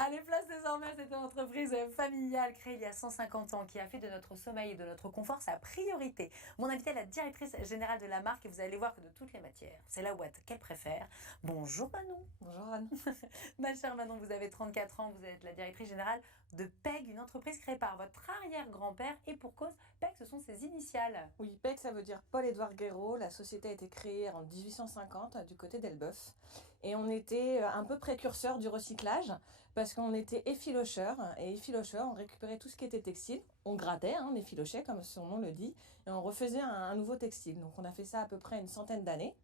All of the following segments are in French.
Allez, place désormais à cette entreprise familiale créée il y a 150 ans qui a fait de notre sommeil et de notre confort sa priorité. Mon invitée est la directrice générale de la marque et vous allez voir que de toutes les matières, c'est la ouate qu'elle préfère. Bonjour Manon. Bonjour Anne. Ma chère Manon, vous avez 34 ans, vous êtes la directrice générale de PEG, une entreprise créée par votre arrière-grand-père et pour cause, PEG, ce sont ses initiales. Oui, PEG, ça veut dire Paul-Édouard Guéraud. La société a été créée en 1850 du côté d'Elbeuf. Et on était un peu précurseurs du recyclage parce qu'on était effilocheurs. Et effilocheurs, on récupérait tout ce qui était textile. On grattait, on effilochait comme son nom le dit. Et on refaisait un nouveau textile. Donc on a fait ça à peu près une centaine d'années.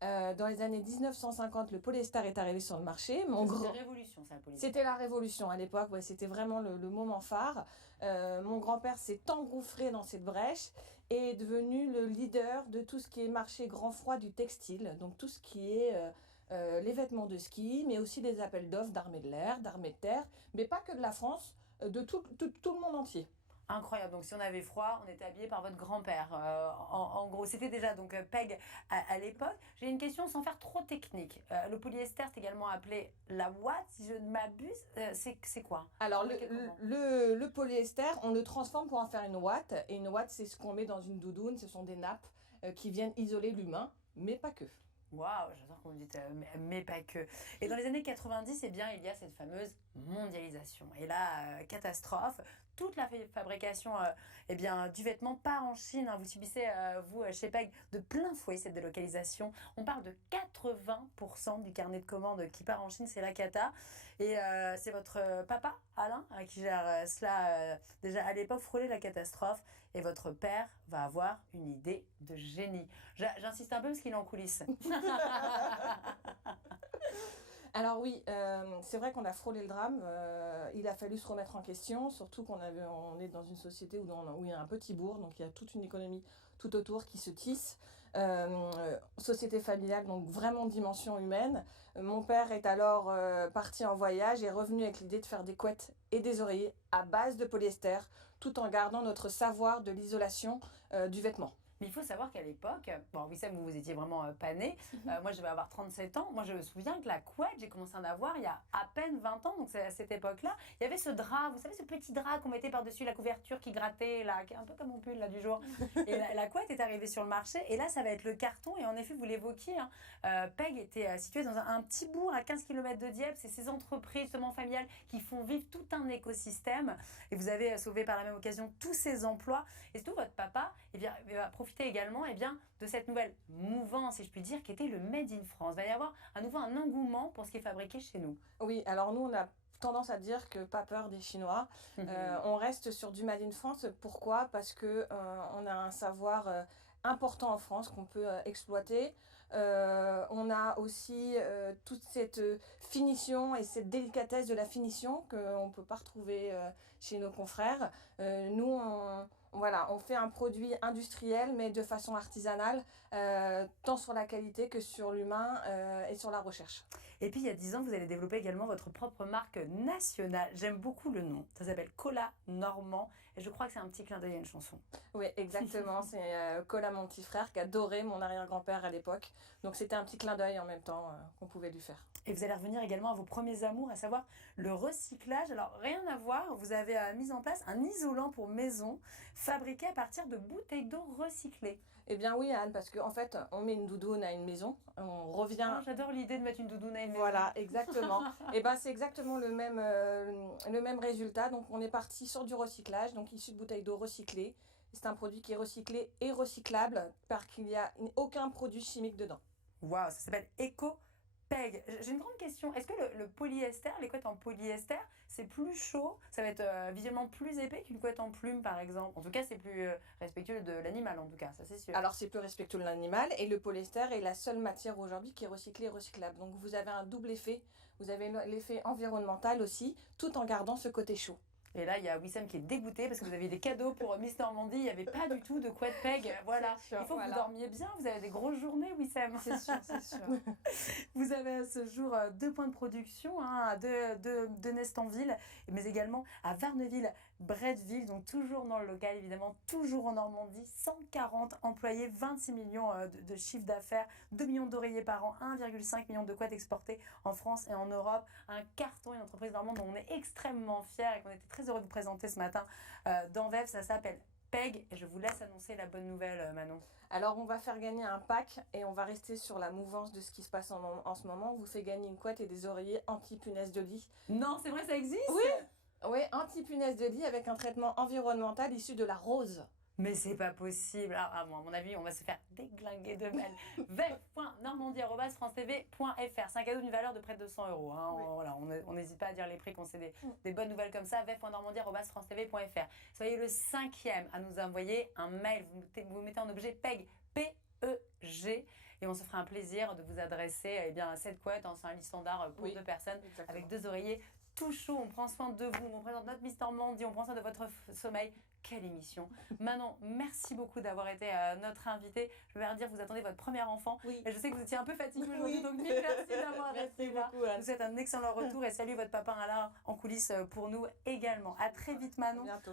Dans les années 1950, le polyester est arrivé sur le marché. C'était la révolution, ça, le polyester. C'était la révolution à l'époque, ouais, c'était vraiment le moment phare. Mon grand-père s'est engouffré dans cette brèche et est devenu le leader de tout ce qui est marché grand froid du textile. Donc tout ce qui est les vêtements de ski, mais aussi des appels d'offres d'armée de l'air, d'armée de terre, mais pas que de la France, de tout le monde entier. Incroyable. Donc, si on avait froid, on était habillé par votre grand-père. En gros, c'était déjà donc PEG à l'époque. J'ai une question sans faire trop technique. Le polyester, c'est également appelé la ouate, si je ne m'abuse. C'est quoi? Alors, le polyester, on le transforme pour en faire une ouate. Et une ouate, c'est ce qu'on met dans une doudoune. Ce sont des nappes qui viennent isoler l'humain, mais pas que. Waouh, j'adore qu'on me dise, mais pas que. Et dans les années 90, eh bien, il y a cette fameuse mondialisation. Et là, catastrophe, toute la fabrication eh bien, du vêtement part en Chine. Vous subissez, vous, chez PEG, de plein fouet cette délocalisation. On parle de 80% du carnet de commandes qui part en Chine, c'est la cata. Et c'est votre papa, Alain, qui gère cela déjà à l'époque, frôler la catastrophe. Et votre père va avoir une idée de génie. J'insiste un peu parce qu'il est en coulisses. Alors oui, c'est vrai qu'on a frôlé le drame. Il a fallu se remettre en question, surtout on est dans une société où il y a un petit bourg, donc il y a toute une économie tout autour qui se tisse. Société familiale, donc vraiment dimension humaine. Mon père est alors parti en voyage et revenu avec l'idée de faire des couettes et des oreillers à base de polyester, tout en gardant notre savoir de l'isolation du vêtement. Mais il faut savoir qu'à l'époque, bon, Wissem, vous étiez vraiment pas né. Moi, je vais avoir 37 ans. Moi, je me souviens que la couette, j'ai commencé à en avoir il y a à peine 20 ans. Donc, c'est à cette époque-là. Il y avait ce drap, vous savez, ce petit drap qu'on mettait par-dessus la couverture qui grattait, là, un peu comme mon pull là, du jour. Et la couette est arrivée sur le marché. Et là, ça va être le carton. Et en effet, vous l'évoquiez, PEG était situé dans un petit bourg à 15 km de Dieppe. C'est ces entreprises justement familiales qui font vivre tout un écosystème. Et vous avez sauvé par la même occasion tous ces emplois. Et surtout, votre papa, il va profiter également de cette nouvelle mouvance, si je puis dire, qui était le Made in France. Il va y avoir à nouveau un engouement pour ce qui est fabriqué chez nous. Oui, alors nous, on a tendance à dire que pas peur des Chinois. On reste sur du Made in France. Pourquoi ? Parce que on a un savoir important en France qu'on peut exploiter. On a aussi toute cette finition et cette délicatesse de la finition qu'on ne peut pas retrouver chez nos confrères. Nous, on fait un produit industriel, mais de façon artisanale, tant sur la qualité que sur l'humain et sur la recherche. Et puis, il y a 10 ans, vous allez développer également votre propre marque nationale. J'aime beaucoup le nom. Ça s'appelle Cola Normand. Et je crois que c'est un petit clin d'œil à une chanson. Oui, exactement. C'est Cola, mon petit frère, qui adorait mon arrière-grand-père à l'époque. Donc, c'était un petit clin d'œil en même temps qu'on pouvait lui faire. Et vous allez revenir également à vos premiers amours, à savoir le recyclage. Alors, rien à voir, vous avez mis en place un isolant pour maison fabriqué à partir de bouteilles d'eau recyclées. Eh bien oui, Anne, parce qu'en fait, on met une doudoune à une maison, on revient... Oh, j'adore l'idée de mettre une doudoune à une maison. Voilà, exactement. Et ben c'est exactement le même résultat. Donc, on est parti sur du recyclage, donc issu de bouteilles d'eau recyclées. C'est un produit qui est recyclé et recyclable, parce qu'il n'y a aucun produit chimique dedans. Waouh, ça s'appelle Eco PEG. J'ai une grande question. Est-ce que le polyester, les couettes en polyester, c'est plus chaud? Ça va être visuellement plus épais qu'une couette en plume, par exemple. En tout cas, c'est plus respectueux de l'animal, en tout cas, ça c'est sûr. Alors, c'est plus respectueux de l'animal. Et le polyester est la seule matière aujourd'hui qui est recyclée et recyclable. Donc, vous avez un double effet. Vous avez l'effet environnemental aussi, tout en gardant ce côté chaud. Et là, il y a Wissem qui est dégoûté parce que vous avez des cadeaux pour Miss Normandie. Il n'y avait pas du tout de couette PEG. Voilà. Sûr, il faut que voilà. vous dormiez bien. Vous avez des grosses journées, Wissem. C'est sûr, c'est sûr. Vous avez à ce jour 2 points de production, deux Nestanville, mais également à Varneville, Bretteville, donc toujours dans le local, évidemment, toujours en Normandie. 140 employés, 26 millions de chiffre d'affaires, 2 millions d'oreillers par an, 1,5 million de couettes exportées en France et en Europe. Un carton, une entreprise normande dont on est extrêmement fiers et qu'on était très heureux de vous présenter ce matin dans VEF. Ça s'appelle PEG. Et je vous laisse annoncer la bonne nouvelle, Manon. Alors, on va faire gagner un pack et on va rester sur la mouvance de ce qui se passe en ce moment. On vous fait gagner une couette et des oreillers anti-punaise de lit. Non, c'est vrai, ça existe? Oui, oui, anti-punaise de lit avec un traitement environnemental issu de la rose. Mais c'est pas possible. À mon avis, on va se faire déglinguer de mails. vef.normandie@francetv.fr. C'est un cadeau d'une valeur de près de 200 €. Hein. Oui. Voilà, on n'hésite pas à dire les prix quand c'est des bonnes nouvelles comme ça. vef.normandie@francetv.fr. Soyez le 5e à nous envoyer un mail. Vous mettez en objet PEG, P-E-G. Et on se fera un plaisir de vous adresser à cette couette. C'est un lit standard pour 2 personnes. Exactement. Avec 2 oreillers tout chaud. On prend soin de vous. On présente notre Miss Normandie. On prend soin de votre sommeil. Quelle émission. Manon, merci beaucoup d'avoir été notre invitée. Je vais dire, vous attendez votre premier enfant. Oui. Et je sais que vous étiez un peu fatiguée aujourd'hui, donc mille merci d'avoir resté là. beaucoup, Anne. Je vous souhaite un excellent retour et salut votre papa Alain en coulisses pour nous également. À très vite, Manon. À bientôt.